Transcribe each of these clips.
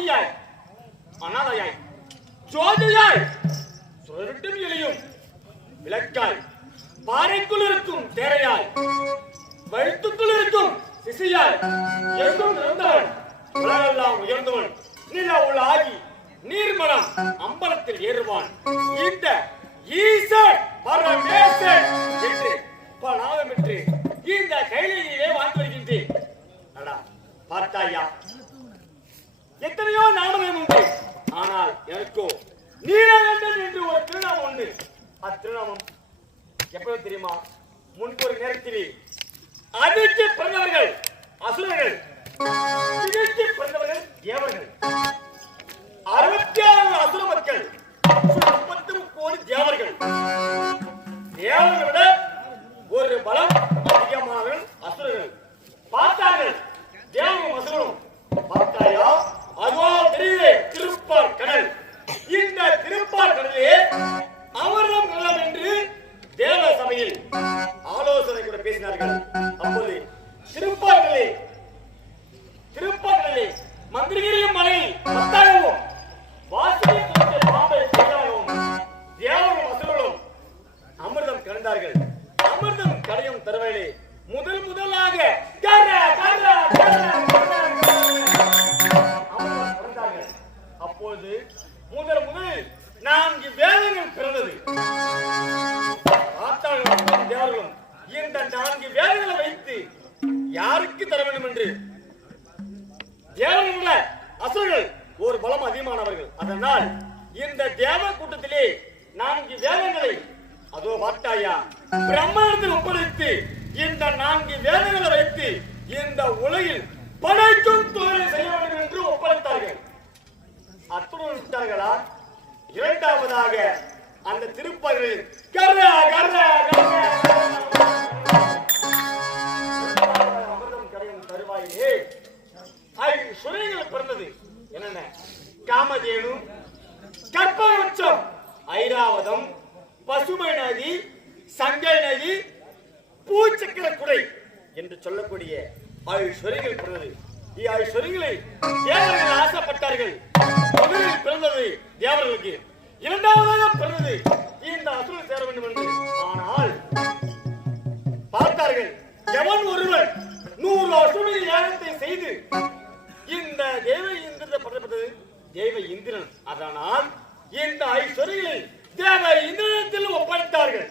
பாக்கியாய், அனாதையாய், ஜோதியாய், சுழற்றும் இலையும் விளக்காய், பாறைக்குள் இருக்கும் தேரையாய், வழுத்துக்குள் இருக்கும் சிசையாய், எங்கும் நிறந்தவன், உலகெல்லாம் உயர்ந்தவன், நில உள்ள ஆகி நீர்மலம் அம்பலத்தில் ஏறுவான் இந்த ஈசன் பரமேசன் என்று பணாதமிட்டு இந்த கையிலே வாழ்ந்து வருகின்றேன். பார்த்தாயா, எத்தனையோ நாடகம் உண்டு, ஆனால் எனக்கோ நீலகண்டன் என்று ஒரு திருநாமம் உண்டு. அத்திருநாமம் எப்போது தெரியுமா? முன்பொரு நேரத்திலே அதிர்ச்சி பிறந்தவர்கள் அசுரர்கள், திகழ்ச்சி பிறந்தவர்கள் தேவர்கள், 66 அசுர மக்கள், 33 கோடி தேவர்கள். தேவர்களை விட ஒரு பலம் அதிகமானவர்கள் அசுரர்கள். பார்த்தார்கள் தேவரும் அசுரரும். பார்த்தாயா, அதுவோ தெரியுது திருப்பார் கடல். இந்த திருப்பார் கடலே அமரம் நிலம் என்று தேவ சபையில் ஆலோசனை கூட பேசினார்கள். அப்போது திருப்பார்களை மந்திரிகிரியும் மலையில் பத்தாகவும் வாசனை பாம்பை செய்தாகவும் தேவரும் அசுரரும் அமிர்தம் கலந்தார்கள். அமிர்தம் கடையும் தருவையிலே முதலாக அப்போது முதலில் 4 வேதங்கள் பிறந்தது. தேவர்களும் இந்த 4 வேதங்களை வைத்து யாருக்கு தர வேண்டும் என்று தேவர்கள் அசுரர்கள் ஒரு பலம் அதிகமானவர்கள். அதனால் இந்த தேவ கூட்டத்திலே 4 வேதங்களை அதோ பார்த்தாயா பிரம்மத்தில் ஒப்படைத்து இந்த 4 வேதங்களை வைத்து இந்த உலகில் படைக்கும் தொழிலை செய்ய வேண்டும் என்று ஒப்படைத்தார்கள். அத்துடன் விட்டார்களா? இரண்டாவதாக அந்த திருப்பதில் அமிர்தம் கரையும் தருவாயிலே 5 சுரைகள் பிறந்தது. என்னென்ன? காமதேனு, கற்பவச்சம், ஐராவதம், பசுமை நதி, சங்கை நதி, பூச்சக்கர குடை என்று சொல்லக்கூடிய 5 சுரைகள் பிறந்தது. 5 சுரைகளை தேவர்கள் ஆசைப்பட்டார்கள். முதலில் பிறந்தது தேவர்களுக்கு, இரண்டாவதாக பிறந்தது இந்த அசுரர் சேர வேண்டும் என்று. ஆனால் பார்த்தார்கள், எவன் ஒருவன் 100 அசுர யாகத்தை செய்து இந்த தேவ இந்திரன் பட்டப்பட்டது தேவ இந்திரன். அதனால் இந்த 5 சுரைகளை தேவ இந்திரத்தில் ஒப்படைத்தார்கள்.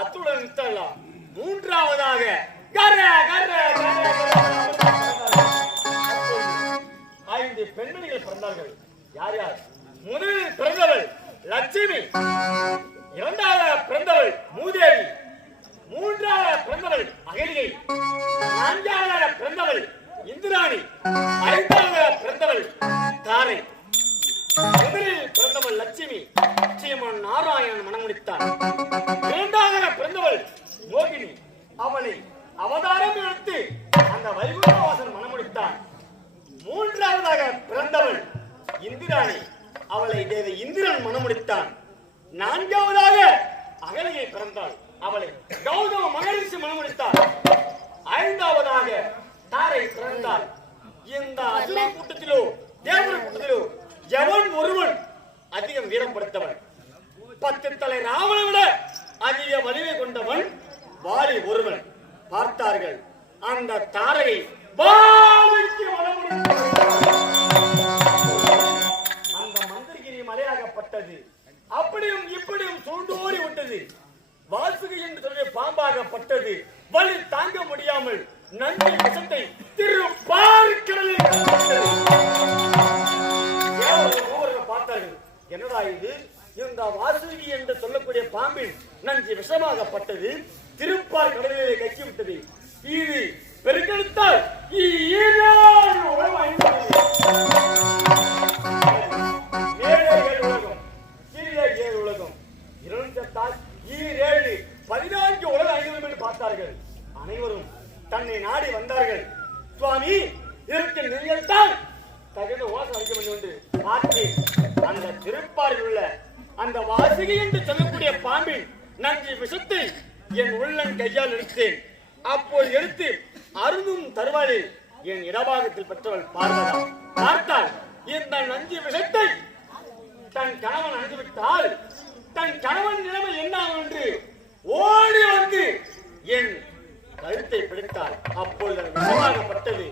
அத்துடன் நிறுத்தலாம். மூன்றாவதாக 5 பெண்மணிகள் பிறந்தார்கள். யார் யார்? முதலில் பிறந்தவள் லட்சுமி, இரண்டாவது பிறந்தவள் மூதேவி, மூன்றாவது பிறந்தவள் அகலிகை, நான்காவது பிறந்தவள் இந்திராணி, ஐந்தாவது பிறந்தவள் தாரை. முதலில் பிறந்தவள் லட்சுமி நிச்சயமான நாராயணன் மனமுடித்தார். இரண்டாவது பிறந்தவள் மோகினி, அவளை அவதாரம் எடுத்து அந்த வைகுண்டவாசன் மனமுடித்தார். மூன்றாவதாக பிறந்தவள் இந்திராணி, அவளை தேவ இந்திரன் மனமுடித்தான். நான்காவதாக அகலிகை பிறந்தாள், அவளை கௌதம மகரிஷி மனமுடித்தார். ஐந்தாவதாக தாரை பிறந்தாள். இந்த அசுர கூட்டத்திலோ தேவர கூட்டத்திலோ எவன் ஒருவன் அதிகம் வீரம் படுத்தவன், 10 தலை ராவணனை விட அதிக வலிமை கொண்டவன் வாலி ஒருவன். பார்த்தார்கள், அந்த தாரையை அந்த மந்திரகிரி மலையாகப்பட்டது. அப்படியும் இப்படியும் சூண்டோடி விட்டது. வாசுகி என்று சொல்லிய பாம்பாகப்பட்டது. வலி தாங்க முடியாமல் நன்றி விஷத்தை திருப்பார்க்கடலில் பார்த்தார்கள். என்னடா இது? இந்த வாசுகி என்று சொல்லக்கூடிய பாம்பின் நன்றி விஷமாகப்பட்டது திருப்பார் கடலிலே கக்கிவிட்டது. இது பெருக்கெடுத்தால் உலகம், கீழே 7 உலகம், 2 சேர்த்தால் 14 உலகம் ஐந்து என்று பார்த்தார்கள். அனைவரும் தன்னை நாடி வந்தார்கள். சுவாமி, இதற்கு நீங்கள் தான் தகுந்த ஓசை அளிக்க வேண்டும் என்று பார்த்து அந்த திருப்பாரில் உள்ள அந்த வாசுகி என்று சொல்லக்கூடிய பாம்பின் நன்றி விஷத்தை என் உள்ளன் கையால் எடுத்தேன். அப்போது எடுத்து அருந்தும் தருவாயில் என் இடபாகத்தில் பெற்றவள் பார்வதா. பார்த்தால் இந்த நஞ்சு விஷத்தை தன் கணவன் அணிந்துவிட்டால் தன் கணவன் நிலைமை என்ன என்று ஓடி வந்து என் கழுத்தை பிடித்தால் அப்பொழுது விஷமாகப்பட்டது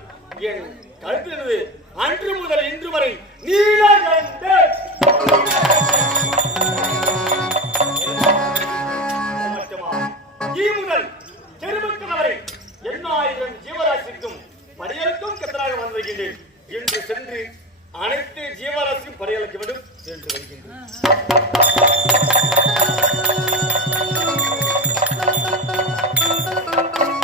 என் கழுத்திலிருந்து அன்று முதல் இன்று வரை நீலகண்ட முதல் செருமக்கள் வரை 8000 ஜீவராசிக்கும் படையலுக்கும் கத்தராக வந்திருக்கின்றேன் என்று சென்று அனைத்து ஜீவராசியும் படையலுக்கு வேண்டும் என்று வருகின்றேன்.